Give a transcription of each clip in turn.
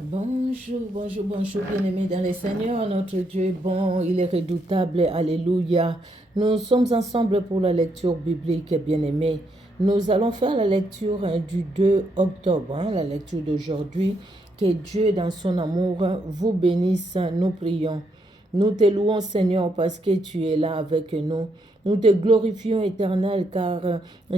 Bonjour, bonjour, bonjour, bien-aimés dans les Seigneurs. Notre Dieu est bon, il est redoutable. Alléluia. Nous sommes ensemble pour la lecture biblique, bien-aimés. Nous allons faire la lecture du 2 octobre, la lecture d'aujourd'hui. Que Dieu, dans son amour, vous bénisse. Nous prions. Nous te louons, Seigneur, parce que tu es là avec nous. Nous te glorifions, Éternel, car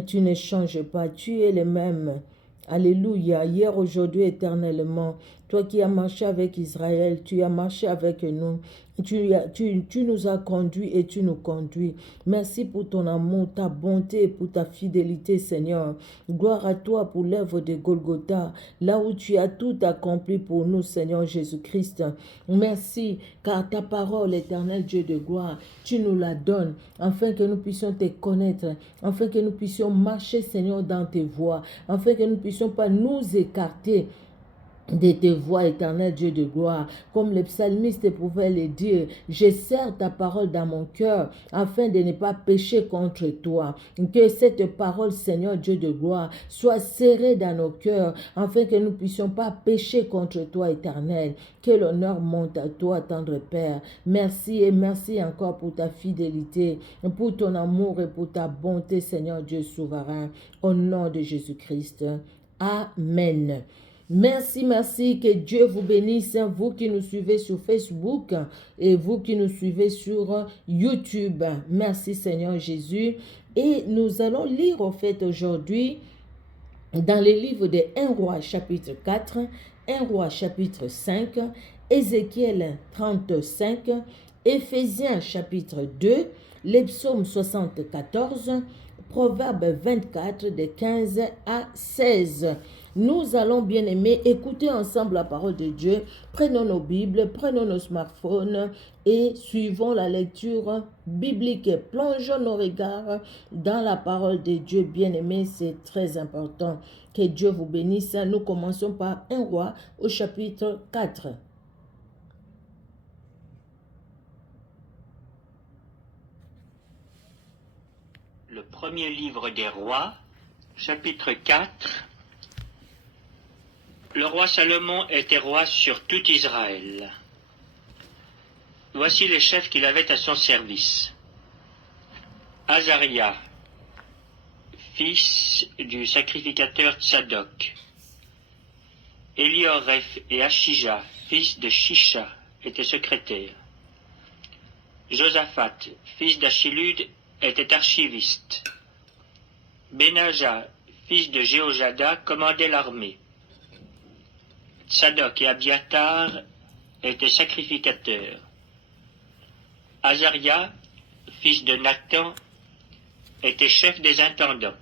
tu ne changes pas. Tu es le même. Alléluia. Hier, aujourd'hui, éternellement. Toi qui as marché avec Israël, tu as marché avec nous. Tu nous as conduits et tu nous conduis. Merci pour ton amour, ta bonté et pour ta fidélité, Seigneur. Gloire à toi pour l'œuvre de Golgotha, là où tu as tout accompli pour nous, Seigneur Jésus-Christ. Merci, car ta parole, éternel Dieu de gloire, tu nous la donnes, afin que nous puissions te connaître, afin que nous puissions marcher, Seigneur, dans tes voies, afin que nous ne puissions pas nous écarter de tes voix, éternel Dieu de gloire. Comme le psalmiste pouvait le dire, je serre ta parole dans mon cœur afin de ne pas pécher contre toi. Que cette parole, Seigneur Dieu de gloire, soit serrée dans nos cœurs afin que nous ne puissions pas pécher contre toi, éternel. Que l'honneur monte à toi, tendre Père. Merci et merci encore pour ta fidélité, pour ton amour et pour ta bonté, Seigneur Dieu souverain. Au nom de Jésus-Christ. Amen. Merci, merci, que Dieu vous bénisse, vous qui nous suivez sur Facebook et vous qui nous suivez sur YouTube. Merci Seigneur Jésus. Et nous allons lire en fait aujourd'hui dans les livres de 1 roi chapitre 4, 1 roi chapitre 5, Ézéchiel 35, Éphésiens chapitre 2, les psaumes 74, Proverbes 24 de 15 à 16. Nous allons, bien aimer, écouter ensemble la parole de Dieu. Prenons nos Bibles, prenons nos smartphones et suivons la lecture biblique. Plongeons nos regards dans la parole de Dieu, bien aimé, c'est très important. Que Dieu vous bénisse. Nous commençons par 1 roi au chapitre 4. Le premier livre des rois, chapitre 4. Le roi Salomon était roi sur tout Israël. Voici les chefs qu'il avait à son service. Azaria, fils du sacrificateur Tsadok. Élioreph et Achija, fils de Shisha, étaient secrétaires. Josaphat, fils d'Achilud, était archiviste. Benaja, fils de Jéhojada, commandait l'armée. Tsadok et Abiatar étaient sacrificateurs. Azaria, fils de Nathan, était chef des intendants.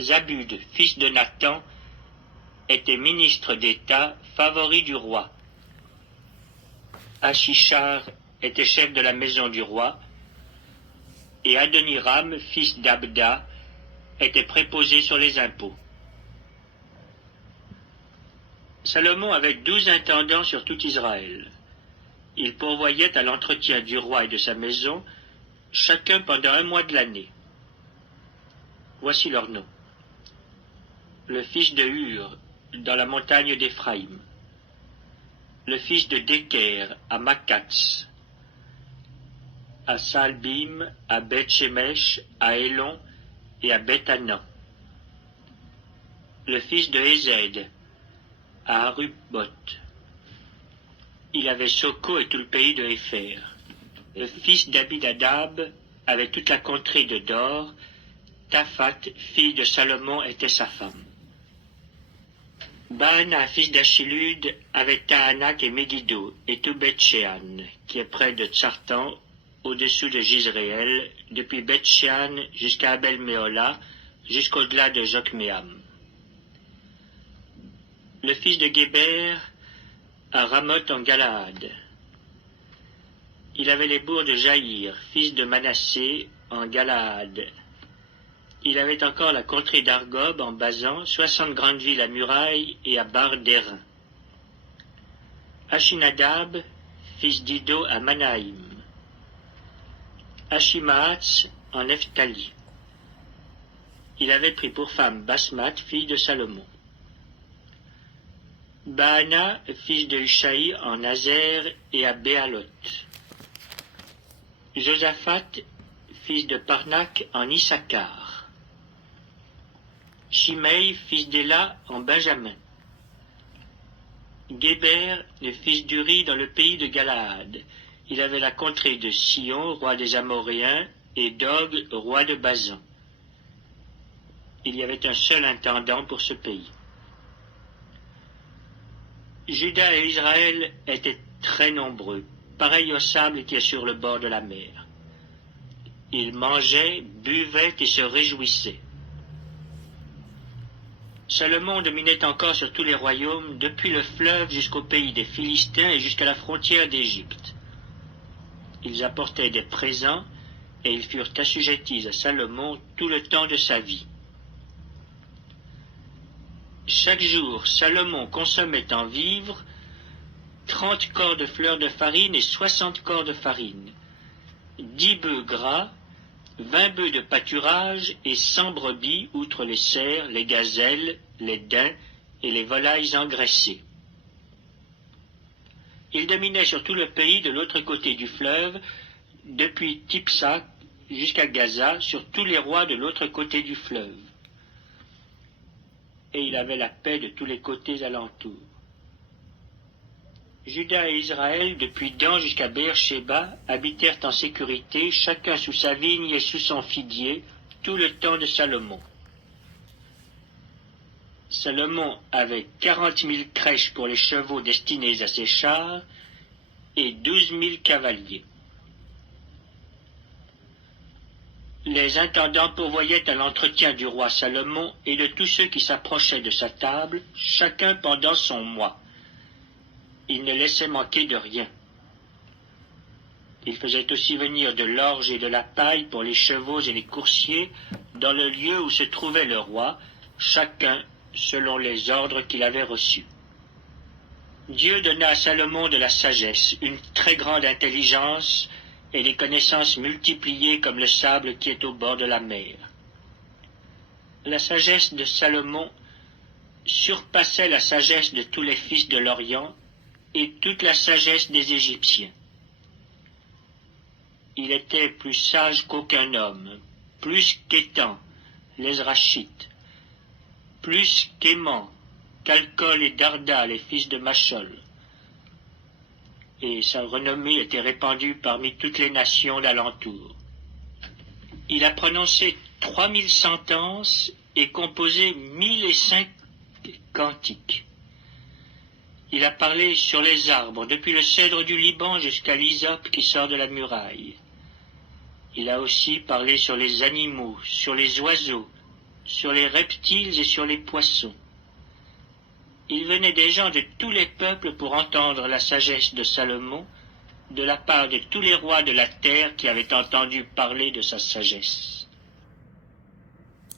Zabud, fils de Nathan, était ministre d'État, favori du roi. Achishar était chef de la maison du roi, et Adoniram, fils d'Abda, était préposé sur les impôts. Salomon avait 12 intendants sur tout Israël. Il pourvoyait à l'entretien du roi et de sa maison, chacun pendant 1 mois de l'année. Voici leurs noms. Le fils de Hur, dans la montagne d'Éphraïm. Le fils de Déker, à Makats. À Saalbim, à Beth-Shemesh, à Élon et à Beth-Anan. Le fils de Ézède, à Arubboth. Il avait Soko et tout le pays de Hépher. Le fils d'Abinadab avait toute la contrée de Dor. Taphat, fille de Salomon, était sa femme. Baana, fils d'Achilud, avait Tahanak et Megiddo, et tout Beth-Shean, qui est près de Tsartan, au-dessous de Gisréel, depuis Beth-Shean jusqu'à Abel-Méola, jusqu'au-delà de Jokmeam. Le fils de Géber, à Ramoth en Galaad. Il avait les bourgs de Jaïr, fils de Manassé, en Galaad. Il avait encore la contrée d'Argob en Basan, 60 grandes villes à murailles et à barres d'airain. Achinadab, fils d'Ido à Manaïm. Achimaatz en Nephtali. Il avait pris pour femme Basmat, fille de Salomon. Baana, fils de Hushaï, en Nazer et à Béalot. Josaphat, fils de Parnak, en Issachar. Shimei, fils d'Éla, en Benjamin. Géber, le fils d'Uri, dans le pays de Galaad. Il avait la contrée de Sion, roi des Amoréens, et d'Og, roi de Bazan. Il y avait un seul intendant pour ce pays. Juda et Israël étaient très nombreux, pareils au sable qui est sur le bord de la mer. Ils mangeaient, buvaient et se réjouissaient. Salomon dominait encore sur tous les royaumes, depuis le fleuve jusqu'au pays des Philistins et jusqu'à la frontière d'Égypte. Ils apportaient des présents et ils furent assujettis à Salomon tout le temps de sa vie. Chaque jour, Salomon consommait en vivres 30 corps de fleurs de farine et 60 corps de farine, 10 bœufs gras, 20 bœufs de pâturage et 100 brebis, outre les cerfs, les gazelles, les daims et les volailles engraissées. Il dominait sur tout le pays de l'autre côté du fleuve, depuis Tipsa jusqu'à Gaza, sur tous les rois de l'autre côté du fleuve. Et il avait la paix de tous les côtés alentours. Juda et Israël, depuis Dan jusqu'à Beer-Sheba, habitèrent en sécurité, chacun sous sa vigne et sous son figuier, tout le temps de Salomon. Salomon avait 40 000 crèches pour les chevaux destinés à ses chars et 12 000 cavaliers. Les intendants pourvoyaient à l'entretien du roi Salomon et de tous ceux qui s'approchaient de sa table, chacun pendant son mois. Il ne laissait manquer de rien. Il faisait aussi venir de l'orge et de la paille pour les chevaux et les coursiers dans le lieu où se trouvait le roi, chacun selon les ordres qu'il avait reçus. Dieu donna à Salomon de la sagesse, une très grande intelligence et des connaissances multipliées comme le sable qui est au bord de la mer. La sagesse de Salomon surpassait la sagesse de tous les fils de l'Orient et toute la sagesse des Égyptiens. Il était plus sage qu'aucun homme, plus qu'Étan, l'Ezrachite, plus qu'Éman, qu'Alcol et Darda, les fils de Machol. Et sa renommée était répandue parmi toutes les nations d'alentour. Il a prononcé 3000 sentences et composé 1005 cantiques. Il a parlé sur les arbres, depuis le cèdre du Liban jusqu'à l'hysope qui sort de la muraille. Il a aussi parlé sur les animaux, sur les oiseaux, sur les reptiles et sur les poissons. Il venait des gens de tous les peuples pour entendre la sagesse de Salomon, de la part de tous les rois de la terre qui avaient entendu parler de sa sagesse.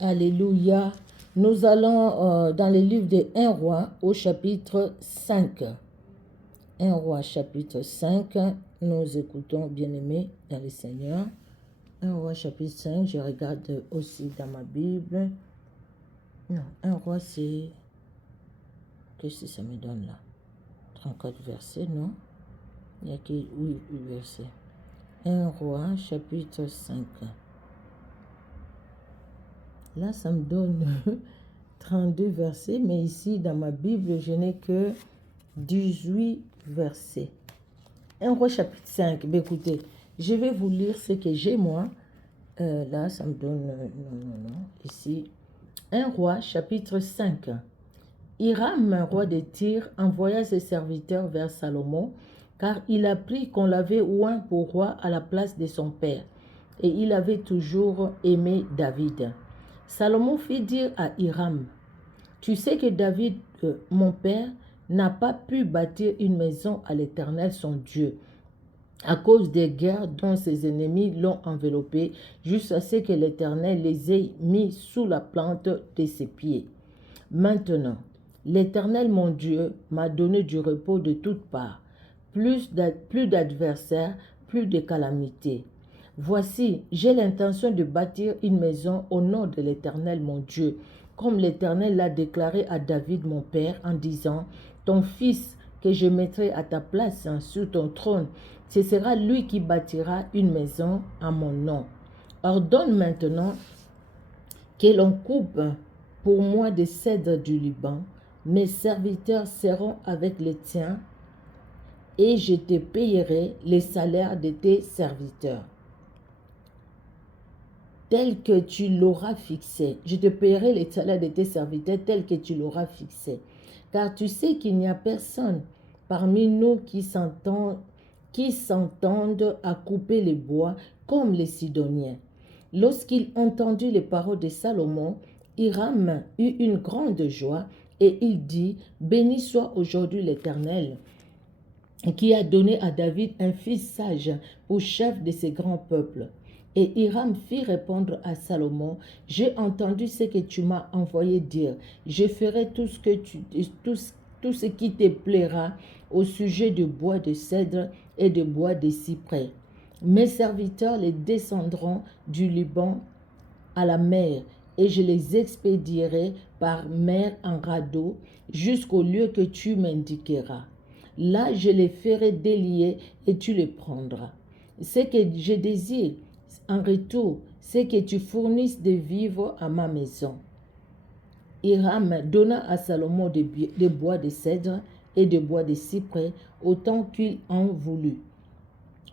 Alléluia. Nous allons dans le livre de 1 roi au chapitre 5. 1 roi chapitre 5. Nous écoutons, bien-aimés dans le Seigneur. 1 roi chapitre 5, je regarde aussi dans ma Bible. Non, 1 roi c'est... Qu'est-ce que ça me donne là? 34 versets, non? Il n'y a que 8 versets. 1 roi chapitre 5. Là, ça me donne 32 versets, mais ici, dans ma Bible, je n'ai que 18 versets. 1 roi chapitre 5. Ben, écoutez, je vais vous lire ce que j'ai, moi. Là, ça me donne... non. Ici, 1 roi chapitre 5. Hiram, roi de Tyr, envoya ses serviteurs vers Salomon, car il apprit qu'on l'avait oint pour roi à la place de son père, et il avait toujours aimé David. Salomon fit dire à Hiram, « Tu sais que David, mon père, n'a pas pu bâtir une maison à l'Éternel son Dieu, à cause des guerres dont ses ennemis l'ont enveloppé, jusqu'à ce que l'Éternel les ait mis sous la plante de ses pieds. Maintenant, l'Éternel mon Dieu m'a donné du repos de toutes parts, plus d'adversaires, plus de calamités. Voici, j'ai l'intention de bâtir une maison au nom de l'Éternel mon Dieu, comme l'Éternel l'a déclaré à David mon père en disant, ton fils que je mettrai à ta place sur ton trône. Ce sera lui qui bâtira une maison à mon nom. Ordonne maintenant que l'on coupe pour moi des cèdres du Liban. Mes serviteurs seront avec les tiens et je te payerai les salaires de tes serviteurs, tel que tu l'auras fixé. Je te payerai les salaires de tes serviteurs tel que tu l'auras fixé. Car tu sais qu'il n'y a personne parmi nous qui s'entende à couper les bois comme les Sidoniens. Lorsqu'il entendit les paroles de Salomon, Hiram eut une grande joie et il dit, béni soit aujourd'hui l'Éternel, qui a donné à David un fils sage pour chef de ses grands peuples. Et Hiram fit répondre à Salomon, j'ai entendu ce que tu m'as envoyé dire. Je ferai tout ce qui te plaira au sujet du bois de cèdre et du bois de cyprès. Mes serviteurs les descendront du Liban à la mer, et je les expédierai par mer en radeau jusqu'au lieu que tu m'indiqueras. Là, je les ferai délier et tu les prendras. Ce que je désire en retour, c'est que tu fournisses des vivres à ma maison. Hiram donna à Salomon des bois de cèdre et des bois de cyprès, autant qu'il en voulut.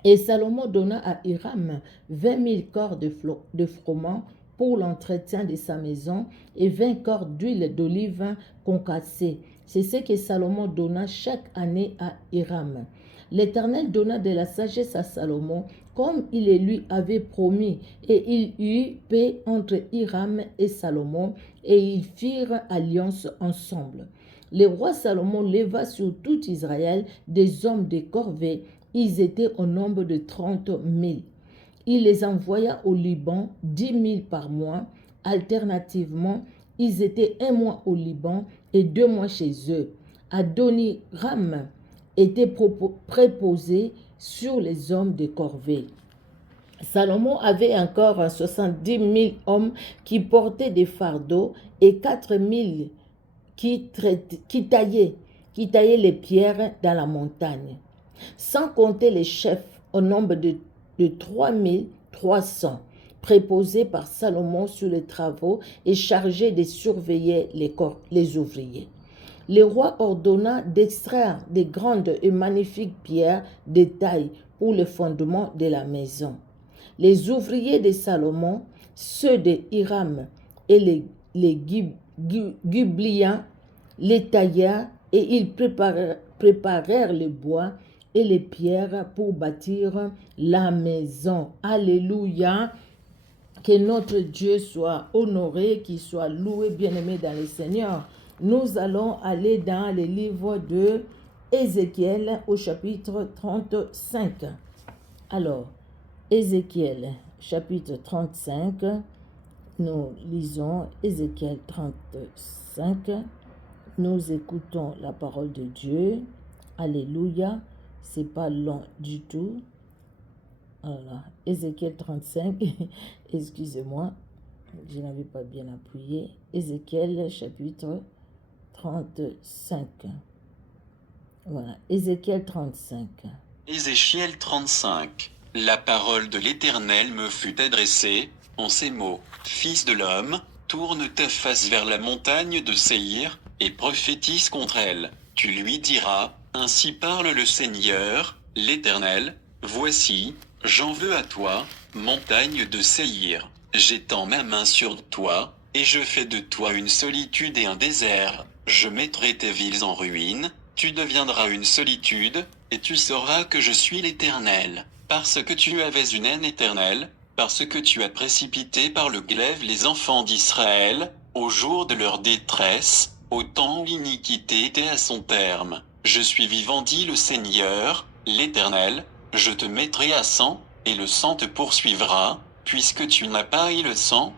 Et Salomon donna à Hiram 20 000 corps de froment pour l'entretien de sa maison et 20 corps d'huile d'olive concassée. C'est ce que Salomon donna chaque année à Hiram. L'Éternel donna de la sagesse à Salomon, comme il le lui avait promis, et il eut paix entre Hiram et Salomon, et ils firent alliance ensemble. Le roi Salomon leva sur tout Israël des hommes de corvée. Ils étaient au nombre de 30 000. Il les envoya au Liban 10 000 par mois. Alternativement, ils étaient 1 mois au Liban et 2 mois chez eux. Adoniram était préposé sur les hommes de corvée. Salomon avait encore 70 000 hommes qui portaient des fardeaux et 4 000 qui taillaient les pierres dans la montagne, sans compter les chefs au nombre de 3 300, préposés par Salomon sur les travaux et chargés de surveiller les ouvriers. Le roi ordonna d'extraire des grandes et magnifiques pierres de taille pour le fondement de la maison. Les ouvriers de Salomon, ceux de Hiram et les Gubliens, les taillèrent et ils préparèrent le bois et les pierres pour bâtir la maison. Alléluia! Que notre Dieu soit honoré, qu'il soit loué, bien-aimé dans le Seigneur. Nous allons aller dans le livre de Ézéchiel au chapitre 35. Alors, Ézéchiel, chapitre 35, nous lisons Ézéchiel 35, nous écoutons la parole de Dieu. Alléluia, c'est pas long du tout. Voilà, Ézéchiel 35, excusez-moi, je n'avais pas bien appuyé. Ézéchiel, chapitre 35. Voilà, Ézéchiel 35. Ézéchiel 35. La parole de l'Éternel me fut adressée, en ces mots. Fils de l'homme, tourne ta face vers la montagne de Séhir, et prophétise contre elle. Tu lui diras, ainsi parle le Seigneur, l'Éternel, voici, j'en veux à toi, montagne de Séhir. J'étends ma main sur toi, et je fais de toi une solitude et un désert. Je mettrai tes villes en ruine, tu deviendras une solitude, et tu sauras que je suis l'Éternel. Parce que tu avais une haine éternelle, parce que tu as précipité par le glaive les enfants d'Israël, au jour de leur détresse, au temps où l'iniquité était à son terme. Je suis vivant, dit le Seigneur, l'Éternel, je te mettrai à sang, et le sang te poursuivra, puisque tu n'as pas eu le sang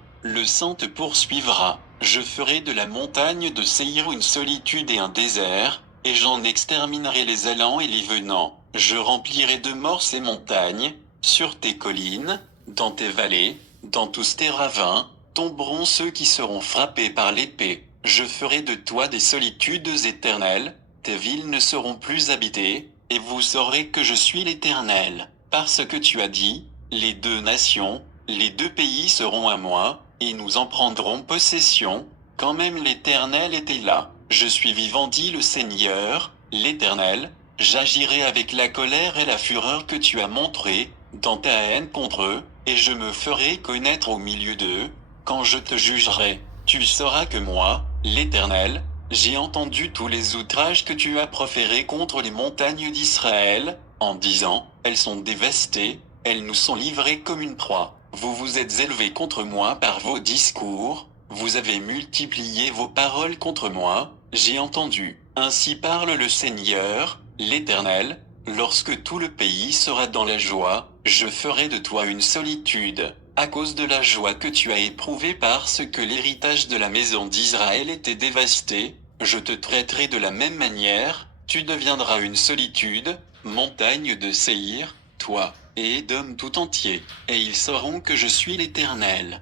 te poursuivra. Je ferai de la montagne de Séhir une solitude et un désert, et j'en exterminerai les allants et les venants. Je remplirai de mort ces montagnes, sur tes collines, dans tes vallées, dans tous tes ravins, tomberont ceux qui seront frappés par l'épée. Je ferai de toi des solitudes éternelles, tes villes ne seront plus habitées, et vous saurez que je suis l'Éternel, parce que tu as dit, les deux nations, les deux pays seront à moi, et nous en prendrons possession, quand même l'Éternel était là. Je suis vivant, dit le Seigneur, l'Éternel, j'agirai avec la colère et la fureur que tu as montrée, dans ta haine contre eux, et je me ferai connaître au milieu d'eux, quand je te jugerai, tu sauras que moi, l'Éternel, j'ai entendu tous les outrages que tu as proférés contre les montagnes d'Israël, en disant, elles sont dévastées, elles nous sont livrées comme une proie. Vous vous êtes élevés contre moi par vos discours, vous avez multiplié vos paroles contre moi, j'ai entendu. Ainsi parle le Seigneur, l'Éternel, lorsque tout le pays sera dans la joie, je ferai de toi une solitude, à cause de la joie que tu as éprouvée parce que l'héritage de la maison d'Israël était dévasté, je te traiterai de la même manière, tu deviendras une solitude, montagne de Séhir, toi, et Édom tout entier, et ils sauront que je suis l'Éternel.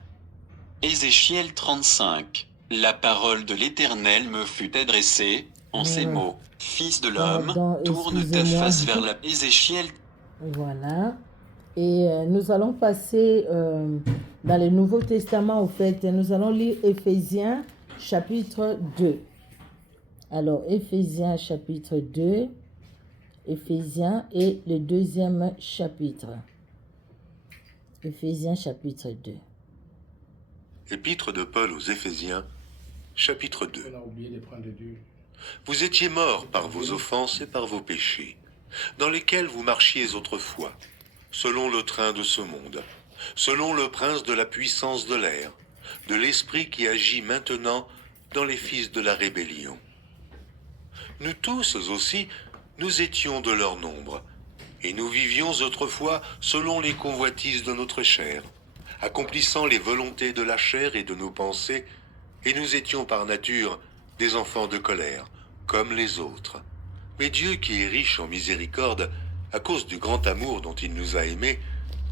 Ézéchiel 35. La parole de l'Éternel me fut adressée, en ces mots, Fils de l'homme, Pardon, tourne ta excusez-moi. face vers la... Ézéchiel. Voilà. Et nous allons passer dans le Nouveau Testament, au fait. Nous allons lire Éphésiens chapitre 2. Alors, Éphésiens chapitre 2. Éphésiens et le deuxième chapitre. Éphésiens chapitre 2. Épître de Paul aux Éphésiens, chapitre 2. On a oublié de prendre du... Vous étiez morts par vos offenses et par vos péchés, dans lesquels vous marchiez autrefois, selon le train de ce monde, selon le prince de la puissance de l'air, de l'esprit qui agit maintenant dans les fils de la rébellion. Nous tous aussi, nous étions de leur nombre, et nous vivions autrefois selon les convoitises de notre chair, accomplissant les volontés de la chair et de nos pensées, et nous étions par nature des enfants de colère, comme les autres. Mais Dieu qui est riche en miséricorde, à cause du grand amour dont il nous a aimés,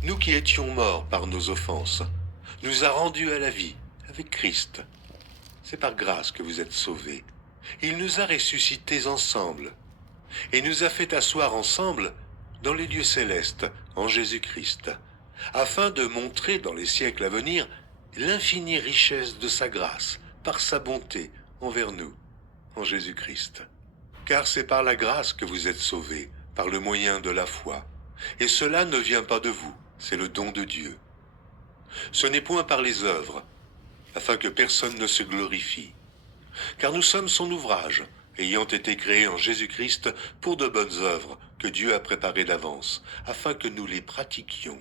nous qui étions morts par nos offenses, nous a rendus à la vie avec Christ. C'est par grâce que vous êtes sauvés. Il nous a ressuscités ensemble, et nous a fait asseoir ensemble dans les lieux célestes en Jésus-Christ, afin de montrer dans les siècles à venir l'infinie richesse de sa grâce, par sa bonté envers nous, en Jésus-Christ. Car c'est par la grâce que vous êtes sauvés, par le moyen de la foi. Et cela ne vient pas de vous, c'est le don de Dieu. Ce n'est point par les œuvres, afin que personne ne se glorifie. Car nous sommes son ouvrage, ayant été créés en Jésus-Christ pour de bonnes œuvres que Dieu a préparées d'avance, afin que nous les pratiquions.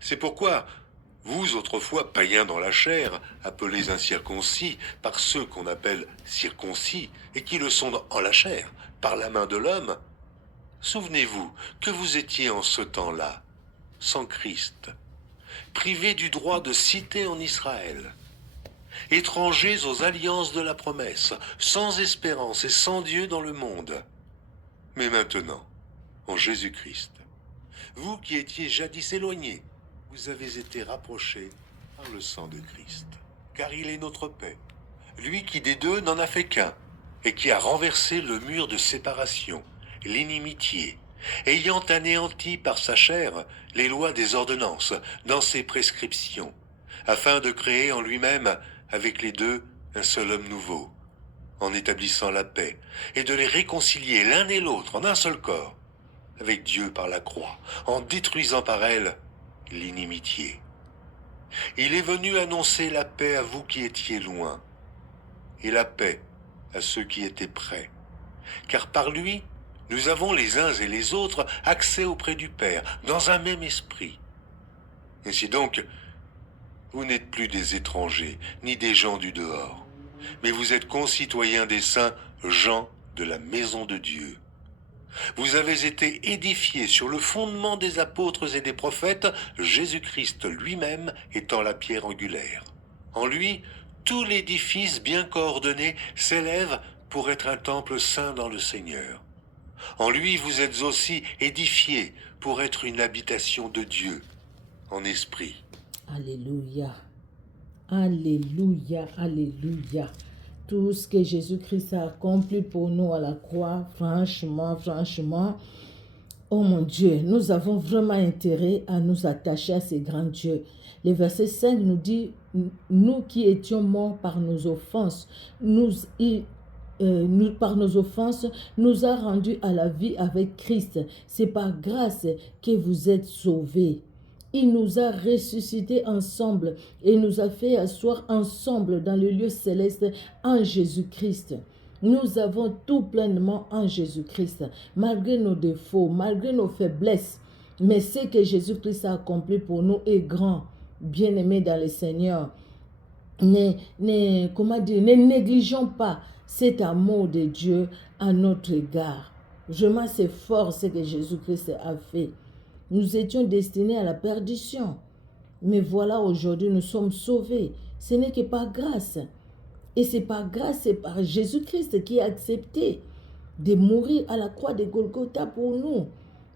C'est pourquoi, vous autrefois païens dans la chair, appelés incirconcis par ceux qu'on appelle circoncis, et qui le sont en la chair, par la main de l'homme, souvenez-vous que vous étiez en ce temps-là, sans Christ, privés du droit de cité en Israël, étrangers aux alliances de la promesse, sans espérance et sans Dieu dans le monde. Mais maintenant, en Jésus-Christ, vous qui étiez jadis éloignés, vous avez été rapprochés par le sang de Christ. Car il est notre paix, lui qui des deux n'en a fait qu'un, et qui a renversé le mur de séparation, l'inimitié, ayant anéanti par sa chair les lois des ordonnances dans ses prescriptions, afin de créer en lui-même avec les deux un seul homme nouveau, en établissant la paix, et de les réconcilier l'un et l'autre en un seul corps, avec Dieu par la croix, en détruisant par elle l'inimitié. Il est venu annoncer la paix à vous qui étiez loin, et la paix à ceux qui étaient près. Car par lui, nous avons les uns et les autres accès auprès du Père, dans un même esprit. Ainsi donc, vous n'êtes plus des étrangers, ni des gens du dehors, mais vous êtes concitoyens des saints, gens de la maison de Dieu. Vous avez été édifiés sur le fondement des apôtres et des prophètes, Jésus-Christ lui-même étant la pierre angulaire. En lui, tout l'édifice bien coordonné s'élève pour être un temple saint dans le Seigneur. En lui, vous êtes aussi édifiés pour être une habitation de Dieu, en esprit. Alléluia. Alléluia. Alléluia. tout ce que Jésus-Christ a accompli pour nous à la croix, franchement, oh mon Dieu, nous avons vraiment intérêt à nous attacher à ces grands dieux. Le verset 5 nous dit, nous qui étions morts par nos offenses, par nos offenses, nous a rendus à la vie avec Christ. C'est par grâce que vous êtes sauvés. Il nous a ressuscités ensemble et nous a fait asseoir ensemble dans le lieu céleste en Jésus-Christ. Nous avons tout pleinement en Jésus-Christ, malgré nos défauts, malgré nos faiblesses. Mais ce que Jésus-Christ a accompli pour nous est grand. Bien-aimés dans le Seigneur, ne négligeons pas cet amour de Dieu à notre égard. Vraiment, c'est fort ce que Jésus-Christ a fait. Nous étions destinés à la perdition. Mais voilà, aujourd'hui, nous sommes sauvés. Ce n'est que par grâce. Et c'est par grâce, c'est par Jésus-Christ qui a accepté de mourir à la croix de Golgotha pour nous,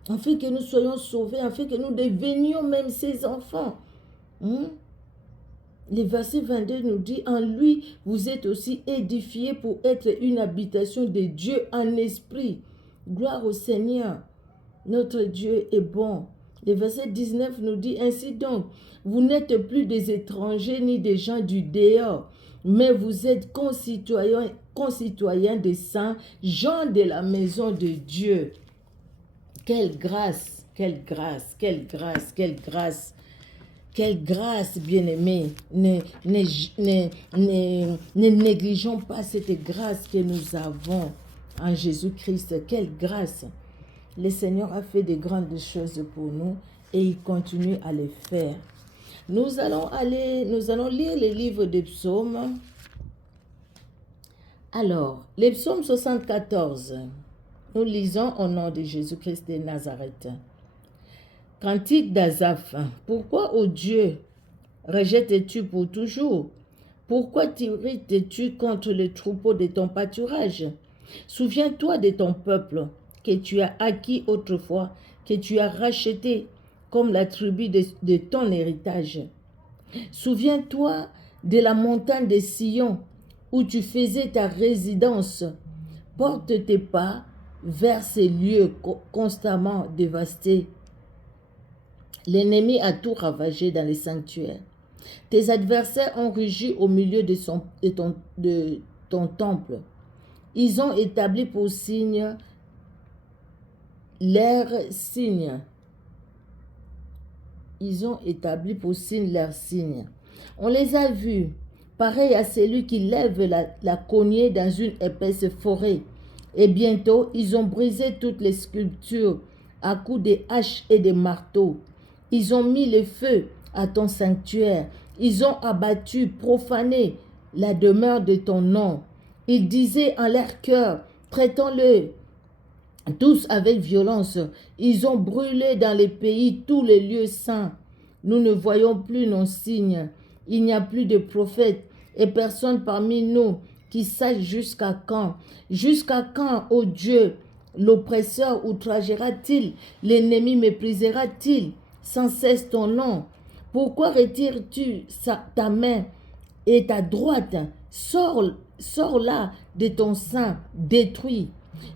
afin que nous soyons sauvés, afin que nous devenions même ses enfants. Le verset 22 nous dit, en lui, vous êtes aussi édifiés pour être une habitation de Dieu en esprit. Gloire au Seigneur. Notre Dieu est bon. Le verset 19 nous dit, ainsi donc, vous n'êtes plus des étrangers ni des gens du dehors, mais vous êtes concitoyens des saints, gens de la maison de Dieu. Quelle grâce, quelle grâce, quelle grâce, quelle grâce. Quelle grâce, bien-aimés. Ne négligeons pas cette grâce que nous avons en Jésus-Christ. Quelle grâce. Le Seigneur a fait de grandes choses pour nous et il continue à les faire. Nous allons lire le livre des psaumes. Alors, les psaumes 74. Nous lisons au nom de Jésus-Christ de Nazareth. Cantique d'Azaph. Pourquoi, ô Dieu, rejettes-tu pour toujours? Pourquoi t'irrites-tu contre le troupeau de ton pâturage? Souviens-toi de ton peuple que tu as acquis autrefois, que tu as racheté comme la tribu de ton héritage. Souviens-toi de la montagne de Sion où tu faisais ta résidence. Porte tes pas vers ces lieux constamment dévastés. L'ennemi a tout ravagé dans les sanctuaires. Tes adversaires ont rugi au milieu de ton temple. Ils ont établi pour signe leur signe. Ils ont établi pour signe leur signe. On les a vus, pareil à celui qui lève la cognée dans une épaisse forêt. Et bientôt, ils ont brisé toutes les sculptures à coups de haches et de marteaux. Ils ont mis le feu à ton sanctuaire. Ils ont abattu, profané la demeure de ton nom. Ils disaient en leur cœur, traitons-le tous avec violence. Ils ont brûlé dans les pays tous les lieux saints. Nous ne voyons plus nos signes. Il n'y a plus de prophètes et personne parmi nous qui sache jusqu'à quand. Jusqu'à quand, ô Dieu, l'oppresseur outragera-t-il? L'ennemi méprisera-t-il sans cesse ton nom? Pourquoi retires-tu ta main et ta droite? Sors là de ton sein, détruit.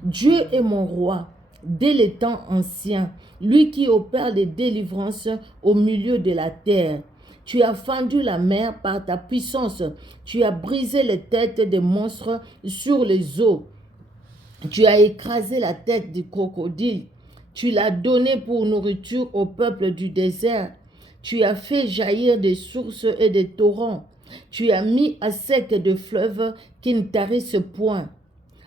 Dieu est mon roi, dès les temps anciens, lui qui opère les délivrances au milieu de la terre. Tu as fendu la mer par ta puissance, tu as brisé les têtes des monstres sur les eaux. Tu as écrasé la tête du crocodile. Tu l'as donné pour nourriture au peuple du désert. Tu as fait jaillir des sources et des torrents. Tu as mis à sec des fleuves qui ne tarissent point.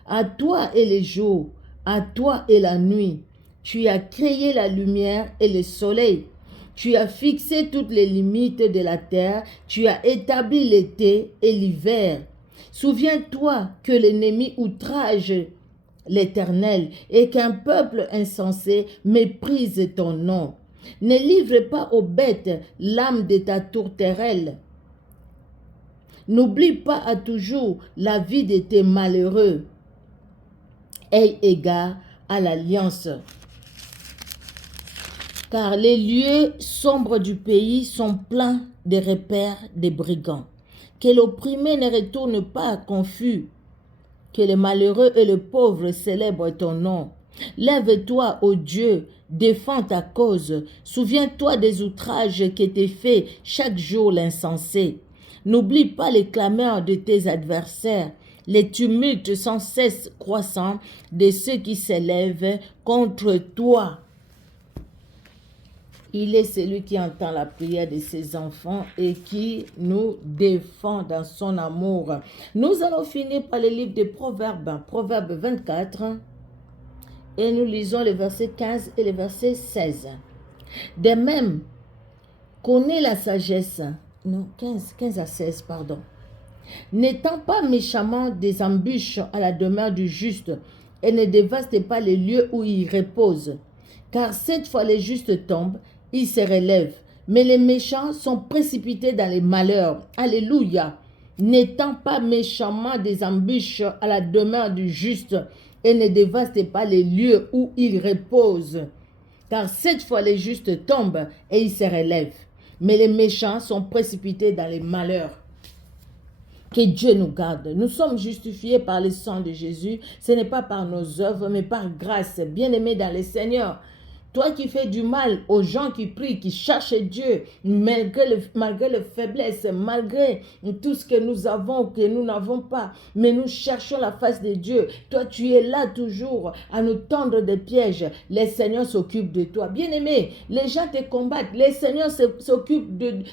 À toi est le jour, à toi est la nuit. Tu as créé la lumière et le soleil. Tu as fixé toutes les limites de la terre. Tu as établi l'été et l'hiver. Souviens-toi que l'ennemi outrage l'Éternel et qu'un peuple insensé méprise ton nom. Ne livre pas aux bêtes l'âme de ta tourterelle. N'oublie pas à toujours la vie de tes malheureux. Aie égard à l'alliance. Car les lieux sombres du pays sont pleins de repères des brigands. Que l'opprimé ne retourne pas confus. Que les malheureux et les pauvres célèbrent ton nom. Lève-toi, ô Dieu, défends ta cause. Souviens-toi des outrages qui étaient faits chaque jour l'insensé. N'oublie pas les clameurs de tes adversaires, les tumultes sans cesse croissants de ceux qui s'élèvent contre toi. Il est celui qui entend la prière de ses enfants et qui nous défend dans son amour. Nous allons finir par le livre des Proverbes, Proverbe 24, et nous lisons les versets 15 et les versets 16. De même, connais la sagesse, non, 15 à 16, pardon. N'étends pas méchamment des embûches à la demeure du juste et ne dévaste pas les lieux où il repose. Car cette fois les justes tombent, ils se relèvent, mais les méchants sont précipités dans les malheurs. Alléluia. N'étends pas méchamment des embûches à la demeure du juste et ne dévaste pas les lieux où il repose. Car cette fois les justes tombent et ils se relèvent, mais les méchants sont précipités dans les malheurs. Que Dieu nous garde. Nous sommes justifiés par le sang de Jésus. Ce n'est pas par nos œuvres, mais par grâce. Bien-aimés dans le Seigneur. Toi qui fais du mal aux gens qui prient, qui cherchent Dieu, malgré les faiblesses, malgré tout ce que nous avons, que nous n'avons pas, mais nous cherchons la face de Dieu. Toi, tu es là toujours à nous tendre des pièges. Le Seigneur s'occupe de toi. Bien-aimé, les gens te combattent. Le Seigneur s'occupe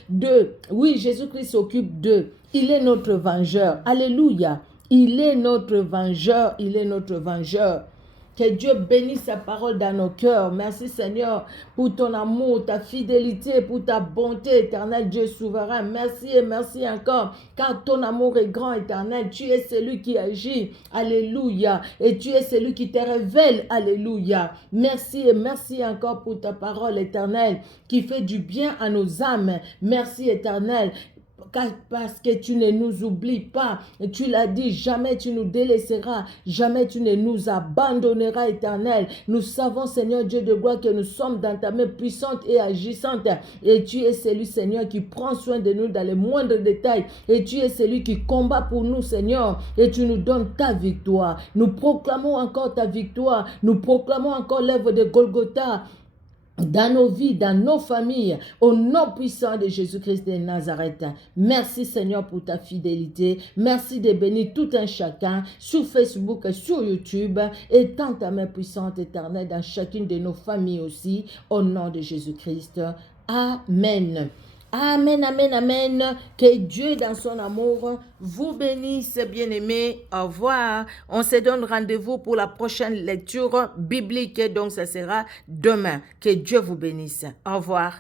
d'eux. Oui, Jésus-Christ s'occupe d'eux. Il est notre vengeur. Alléluia. Il est notre vengeur. Il est notre vengeur. Que Dieu bénisse sa parole dans nos cœurs. Merci Seigneur pour ton amour, ta fidélité, pour ta bonté éternelle, Dieu souverain. Merci et merci encore, car ton amour est grand, éternel. Tu es celui qui agit. Alléluia. Et tu es celui qui te révèle. Alléluia. Merci et merci encore pour ta parole éternelle qui fait du bien à nos âmes. Merci éternel. Parce que tu ne nous oublies pas. Tu l'as dit, jamais tu nous délaisseras, jamais tu ne nous abandonneras, éternel. Nous savons, Seigneur Dieu de gloire, que nous sommes dans ta main puissante et agissante. Et tu es celui, Seigneur, qui prend soin de nous dans les moindres détails. Et tu es celui qui combat pour nous, Seigneur. Et tu nous donnes ta victoire. Nous proclamons encore ta victoire. Nous proclamons encore l'œuvre de Golgotha dans nos vies, dans nos familles, au nom puissant de Jésus-Christ de Nazareth. Merci Seigneur pour ta fidélité. Merci de bénir tout un chacun sur Facebook, sur YouTube, et tant ta main puissante éternelle dans chacune de nos familles aussi, au nom de Jésus-Christ. Amen. Amen, amen, amen. Que Dieu dans son amour vous bénisse, bien-aimés. Au revoir. On se donne rendez-vous pour la prochaine lecture biblique. Donc, ça sera demain. Que Dieu vous bénisse. Au revoir.